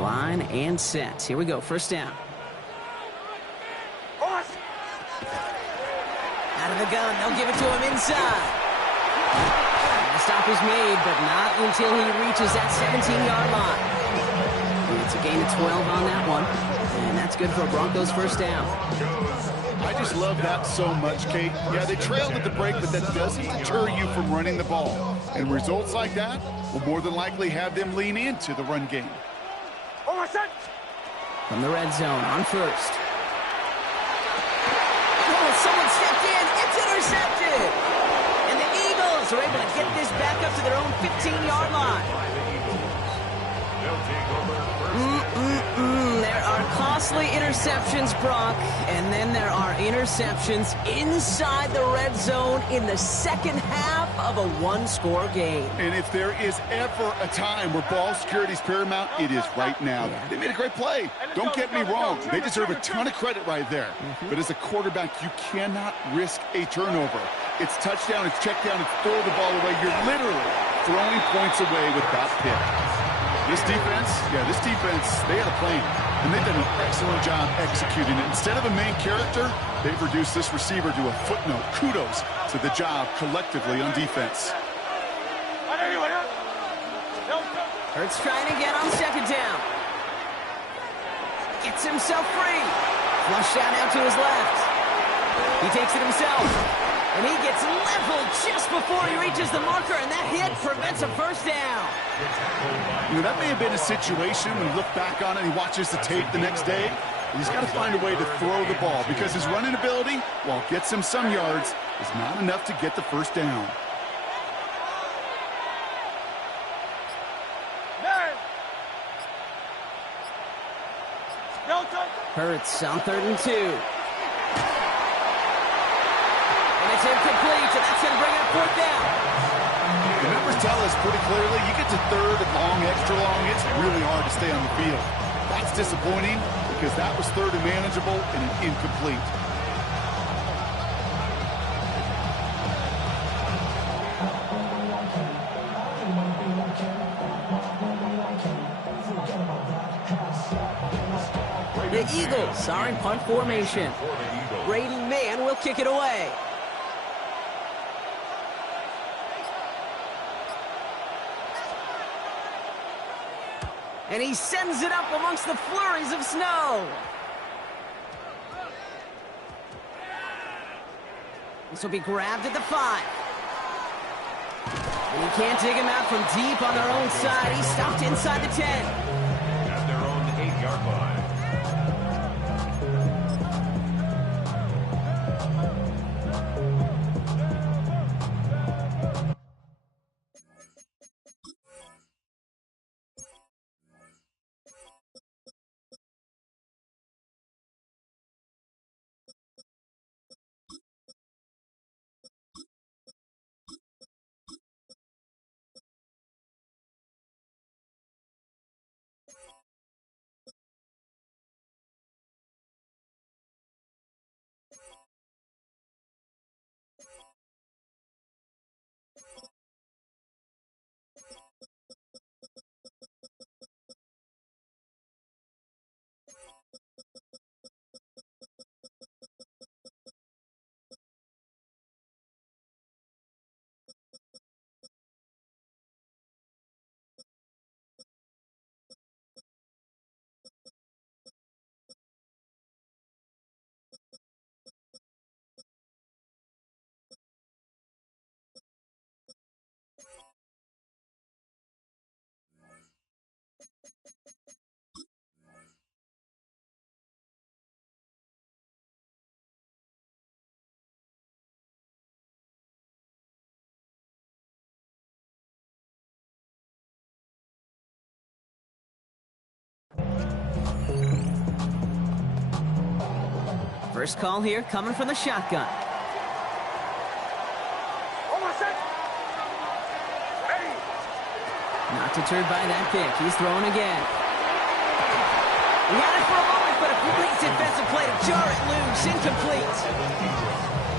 line and set. Here we go, first down. Out of the gun, they'll give it to him inside. And the stop is made, but not until he reaches that 17-yard line. It's a gain of 12 on that one, and that's good for a Broncos first down. I just love that so much, Kate. Yeah, they trailed at the break, but that doesn't deter you from running the ball. And results like that will more than likely have them lean into the run game. From the red zone on first. Oh, someone stepped in. It's intercepted. And the Eagles are able to get this back up to their own 15-yard line. There are costly interceptions, Brock, and then there are interceptions inside the red zone in the second half of a one-score game. And if there is ever a time where ball security is paramount, it is right now. Yeah. They made a great play. Don't get me wrong. They deserve a ton of credit right there. But as a quarterback, you cannot risk a turnover. It's touchdown, it's check down, it's throw the ball away. You're literally throwing points away with that pick. This defense, they had a plan, and they've done an excellent job executing it. Instead of a main character, they've reduced this receiver to a footnote. Kudos to the job collectively on defense. Hurts trying to get on second down. Gets himself free. Flushed out now to his left. He takes it himself. And he gets leveled just before he reaches the marker, and that hit prevents a first down. You know, that may have been a situation when you look back on it and he watches the tape the next day. He's got to find a way to throw the ball because his running ability, while it gets him some yards, is not enough to get the first down. Hurts on 3rd and 2. It's incomplete, and that's going to bring up 4th down. The numbers tell us pretty clearly, you get to 3rd and long, extra long, it's really hard to stay on the field. That's disappointing because that was 3rd and manageable and an incomplete. The Eagles are in punt formation. Brady Mann will kick it away. And he sends it up amongst the flurries of snow. This will be grabbed at the 5. And he can't dig him out from deep on their own side. He's stopped inside the 10. At their own 8-yard line. First call here coming from the shotgun. Not deterred by that pick. He's throwing again. He had it for a moment, but a great defensive play to jar it loose. Incomplete.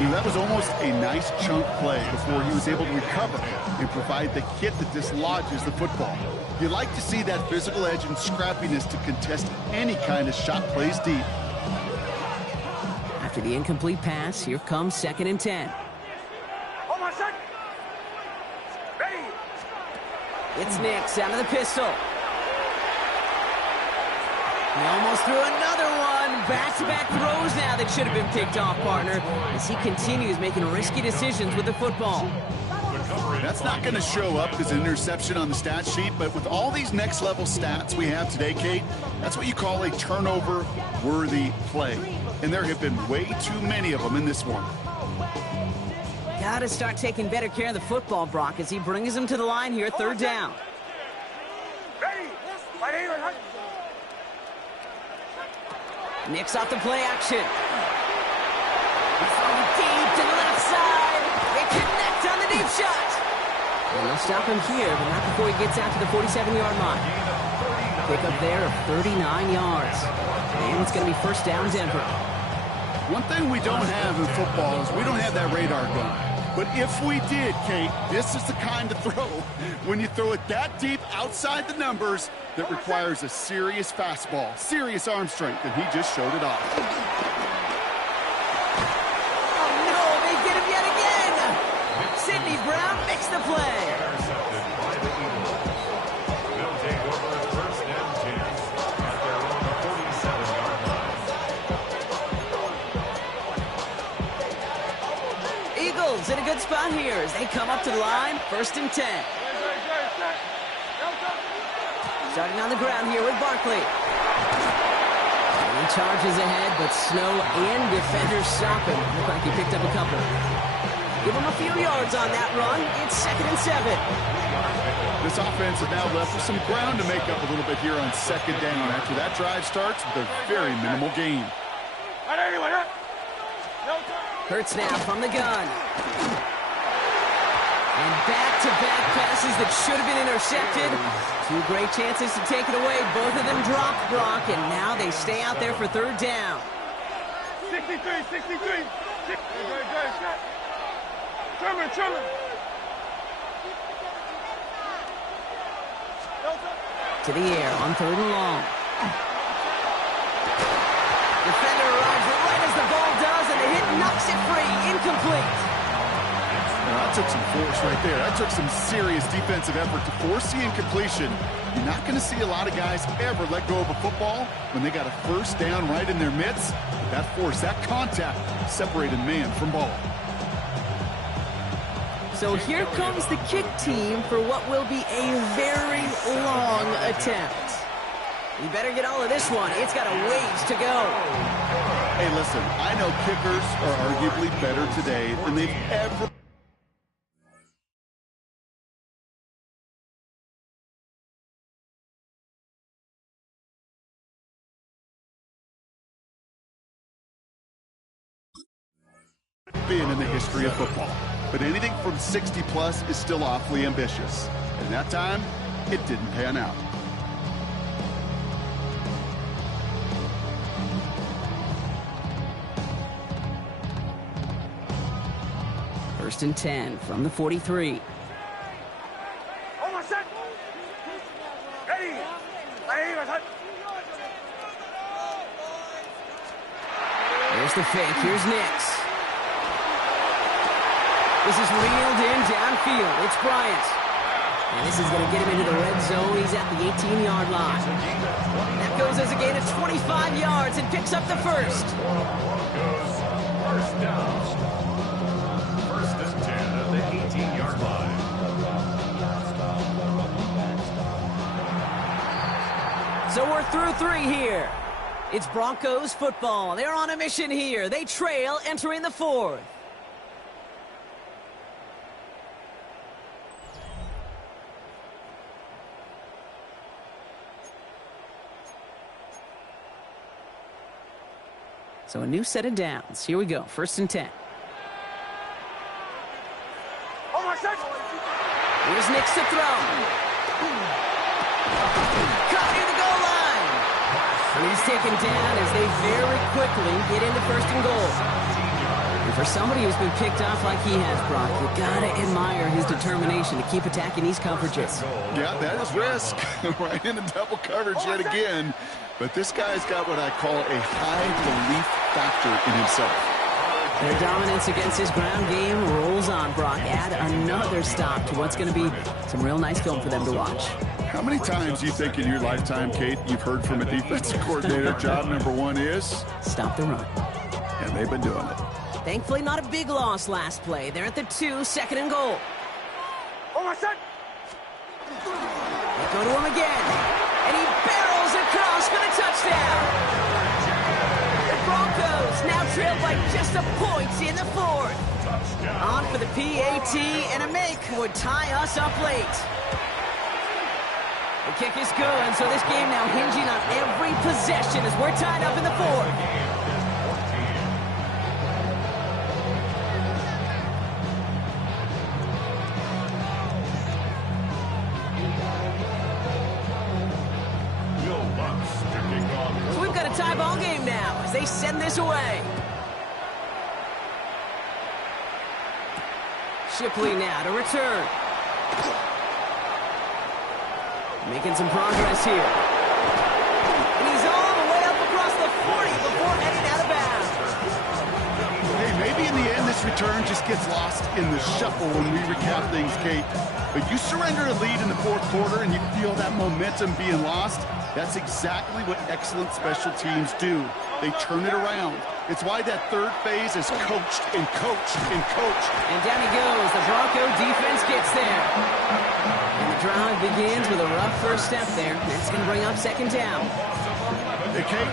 You know, that was almost a nice chunk play before he was able to recover and provide the hit that dislodges the football. You like to see that physical edge and scrappiness to contest any kind of shot plays deep. After the incomplete pass, here comes 2nd and 10. It's Nix out of the pistol. He almost threw another one. Back-to-back throws now that should have been picked off, partner, as he continues making risky decisions with the football. That's not going to show up as an interception on the stat sheet, but with all these next-level stats we have today, Kate, that's what you call a turnover-worthy play. And there have been way too many of them in this one. Got to start taking better care of the football, Brock, as he brings him to the line here, 3rd down. Nix off the play action. He's throwing deep to the left side. They connect on the deep shot. And they'll stop him here, but not before he gets out to the 47-yard line. Pick up there of 39 yards. And it's going to be 1st down, Denver. One thing we don't have in football is we don't have that radar gun. But if we did, Kate, this is the kind of throw, when you throw it that deep outside the numbers, that requires a serious fastball, serious arm strength, and he just showed it off. Oh, no, they get him yet again. Sidney Brown makes the play. Intercepted by the Eagles. They'll take over 1st and 10 at their own 47-yard line. Eagles in a good spot here as they come up to the line, 1st and 10. Starting on the ground here with Barkley. And he charges ahead, but Snow and defenders stop him. Look like he picked up a couple. Give him a few yards on that run. It's 2nd and 7. This offense is now left with some ground to make up a little bit here on 2nd down after that drive starts with a very minimal gain. Hurts now from the gun. And back-to-back passes that should have been intercepted. 2 great chances to take it away. Both of them dropped, Brock, and now they stay out there for 3rd down. 63. To the air on 3rd and long. Defender arrives right as the ball does, and the hit knocks it free. Incomplete. That took some force right there. That took some serious defensive effort to force the incompletion. You're not going to see a lot of guys ever let go of a football when they got a 1st down right in their midst. But that force, that contact, separated man from ball. So here comes the kick team for what will be a very long attempt. You better get all of this one. It's got a ways to go. Hey, listen, I know kickers are arguably better today than they've ever been in the history of football. But anything from 60-plus is still awfully ambitious. And that time, it didn't pan out. First and 10 from the 43. There's the fake. Here's Nix. This is reeled in downfield. It's Bryant. And this is going to get him into the red zone. He's at the 18-yard line. That goes as a gain of 25 yards and picks up the first. First down. 1st and 10 at the 18-yard line. So we're through 3 here. It's Broncos football. They're on a mission here. They trail entering the 4th. So a new set of downs. Here we go. 1st and 10. Here's Nix to throw. Caught near the goal line. And he's taken down as they very quickly get into 1st and goal. And for somebody who's been picked off like he has, Brock, you gotta admire his determination to keep attacking these coverages. Yeah, that is risk. Right into double coverage yet again. But this guy's got what I call a high belief factor in himself. Their dominance against his ground game rolls on, Brock. Add another stop to what's going to be some real nice film for them to watch. How many times do you think in your lifetime, Kate, you've heard from a defensive coordinator, job number one is? Stop the run. And they've been doing it. Thankfully, not a big loss last play. They're at the 2, 2nd and goal. Oh, my son! They go to him again. And he barrels across for the touchdown. The Broncos now trailed by just a point in the 4th. On for the PAT, and a make would tie us up late. The kick is good, so this game now hinging on every possession as we're tied up in the 4th. So we've got a tie ball game now as they send this away. Shipley now to return. Making some progress here. And he's all the way up across the 40 before heading out of bounds. Hey, maybe in the end this return just gets lost in the shuffle when we recap things, Kate. But you surrender a lead in the 4th quarter and you feel that momentum being lost. That's exactly what excellent special teams do. They turn it around. It's why that 3rd phase is coached and coached and coached. And down he goes. The Bronco defense gets there. And the drive begins with a rough first step there. That's going to bring up 2nd down. Hey, Kate,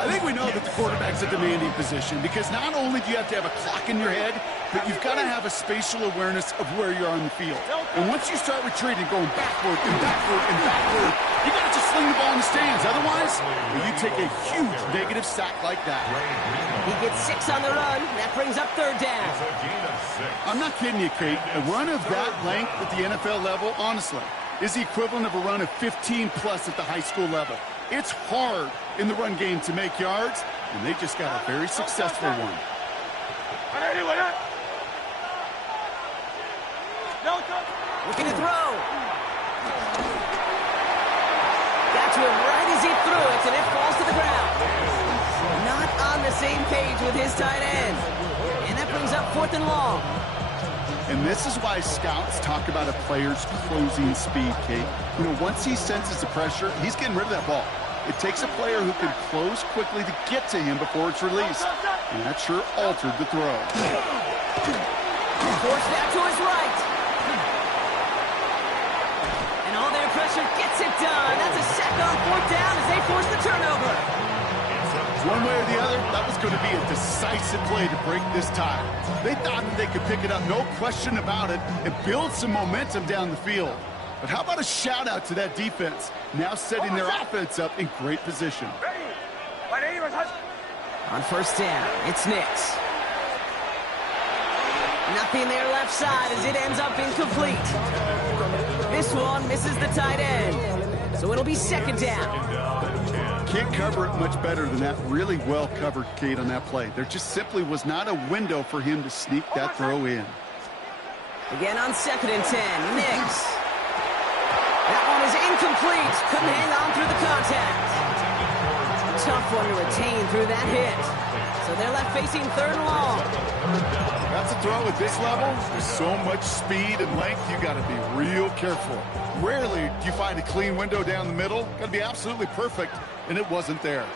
I think we know that the quarterback's a demanding position because not only do you have to have a clock in your head, but you've got to have a spatial awareness of where you are on the field. And once you start retreating, going backward and backward and backward, you got to just sling the ball in the stands. Otherwise, you take a huge negative sack like that. He gets 6 on the run. That brings up 3rd down. I'm not kidding you, Kate. A run of that length at the NFL level, honestly, is the equivalent of a run of 15-plus at the high school level. It's hard in the run game to make yards, and they just got a very successful one. Looking to throw. Got to him right as he threw it, and it falls to the ground. Not on the same page with his tight end. And that brings up 4th and long. And this is why scouts talk about a player's closing speed, Kate. You know, once he senses the pressure, he's getting rid of that ball. It takes a player who can close quickly to get to him before it's released. And that sure altered the throw. Forced out to his right. And all their pressure gets it done. That's a sack on 4th down as they force the turnover. One way or the other, that was going to be a decisive play to break this tie. They thought that they could pick it up, no question about it, and build some momentum down the field. But how about a shout-out to that defense, now setting their offense up in great position. On 1st down, it's Nix. Nothing there left side as it ends up incomplete. This one misses the tight end, so it'll be 2nd down. Can't cover it much better than that. Really well covered, Kate, on that play. There just simply was not a window for him to sneak that throw in. Again on 2nd and 10, Nix. That one is incomplete. Couldn't hang on through the contact. Tough one to retain through that hit. So they're left facing 3rd and long. That's a throw at this level. There's so much speed and length, you got to be real careful. Rarely do you find a clean window down the middle. Got to be absolutely perfect, and it wasn't there.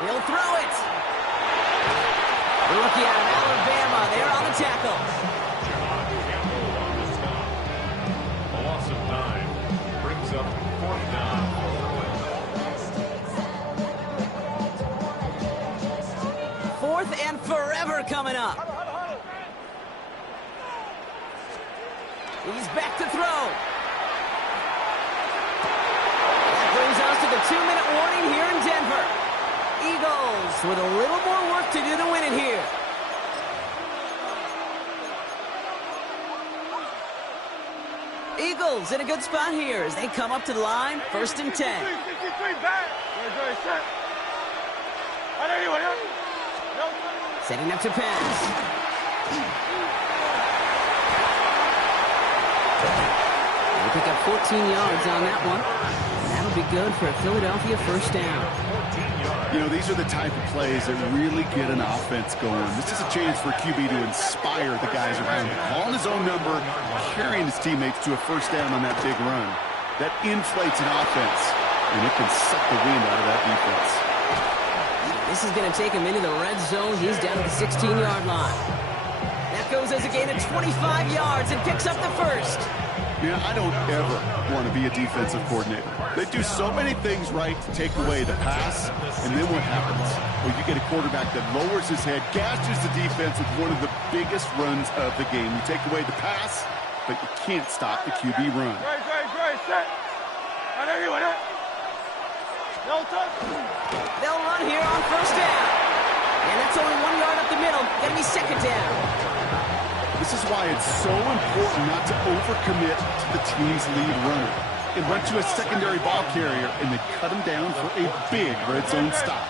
He'll throw it. The rookie out of Alabama, they're on the tackle. A loss of 9 brings up 4th down. 4th and forever coming up. He's back to throw. That brings us to the 2-minute warning here in Denver. Eagles with a little more work to do to win it here. Eagles in a good spot here as they come up to the line, 1st and 10. Setting up to pass. They pick up 14 yards on that one. That'll be good for a Philadelphia first down. You know, these are the type of plays that really get an offense going. This is a chance for QB to inspire the guys around him. Calling his own number, carrying his teammates to a first down on that big run. That inflates an offense, and it can suck the wind out of that defense. This is going to take him into the red zone. He's down at the 16-yard line. That goes as a gain of 25 yards and picks up the first. Yeah, I don't ever want to be a defensive coordinator. They do so many things right to take away the pass, and then what happens? Well, you get a quarterback that lowers his head, gashes the defense with one of the biggest runs of the game. You take away the pass, but you can't stop the QB run. They'll run here on first down. And that's only 1 yard up the middle. Gonna be second down. This is why it's so important not to overcommit to the team's lead runner. It went to a secondary ball carrier, and they cut him down for a big red zone stop.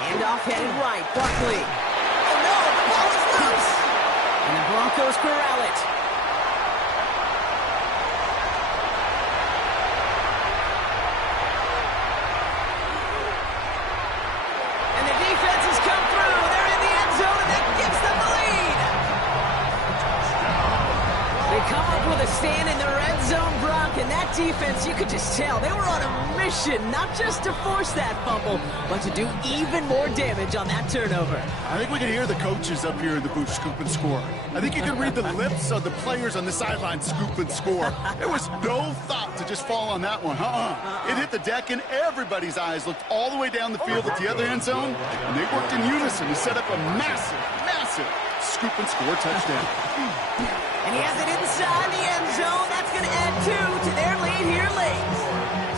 Handoff headed right. Barkley. Oh, no! The ball is loose! And the Broncos corral it. And the defense has come through. They're in the end zone, and that gives them the lead. They come up with a stand in the red zone, Brock, and that defense, you could just tell, they were on a mission, not just to force that fumble, but to do even more damage on that turnover. I think we can hear the coaches up here in the booth scoop and score. I think you can read the lips of the players on the sideline scoop and score. There was no thought to just fall on that one. It hit the deck, and everybody's eyes looked all the way down the field at the other end zone, and they worked in unison to set up a massive scoop and score touchdown. And he has it inside the end zone. That's going to add 2 to their lead here late.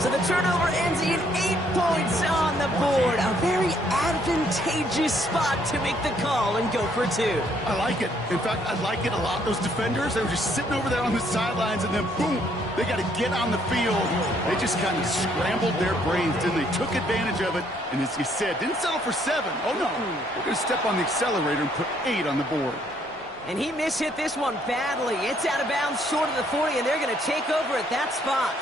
So the turnover ends in 8 points on the board. A very advantageous spot to make the call and go for 2. I like it. In fact, I like it a lot. Those defenders, they were just sitting over there on the sidelines, and then boom, they got to get on the field. They just kind of scrambled their brains, and they took advantage of it. And as you said, didn't settle for 7. Oh, no. They're going to step on the accelerator and put 8 on the board. And he mishit this one badly. It's out of bounds short of the 40, and they're going to take over at that spot.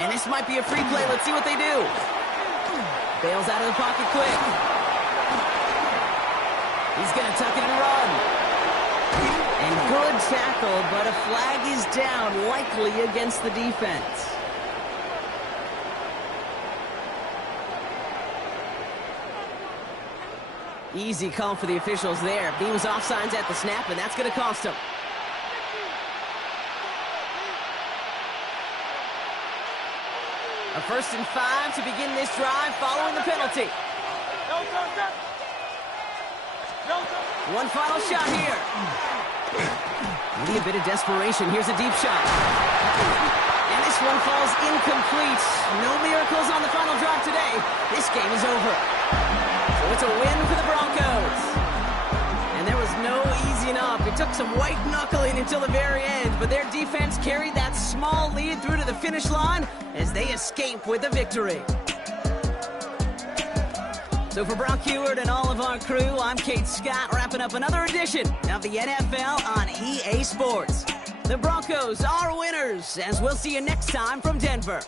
And this might be a free play. Let's see what they do. Bails out of the pocket quick. He's going to tuck it and run. And good tackle, but a flag is down, likely against the defense. Easy call for the officials there. He was offsides at the snap, and that's going to cost him. A 1st and 5 to begin this drive following the penalty. One final shot here. Maybe a bit of desperation. Here's a deep shot. And this one falls incomplete. No miracles on the final drive today. This game is over. So it's a win for the Broncos. And there was no easing up. It took some white knuckling until the very end, but their defense carried that small lead through to the finish line as they escape with a victory. So for Brock Heward and all of our crew, I'm Kate Scott, wrapping up another edition of the NFL on EA Sports. The Broncos are winners, as we'll see you next time from Denver.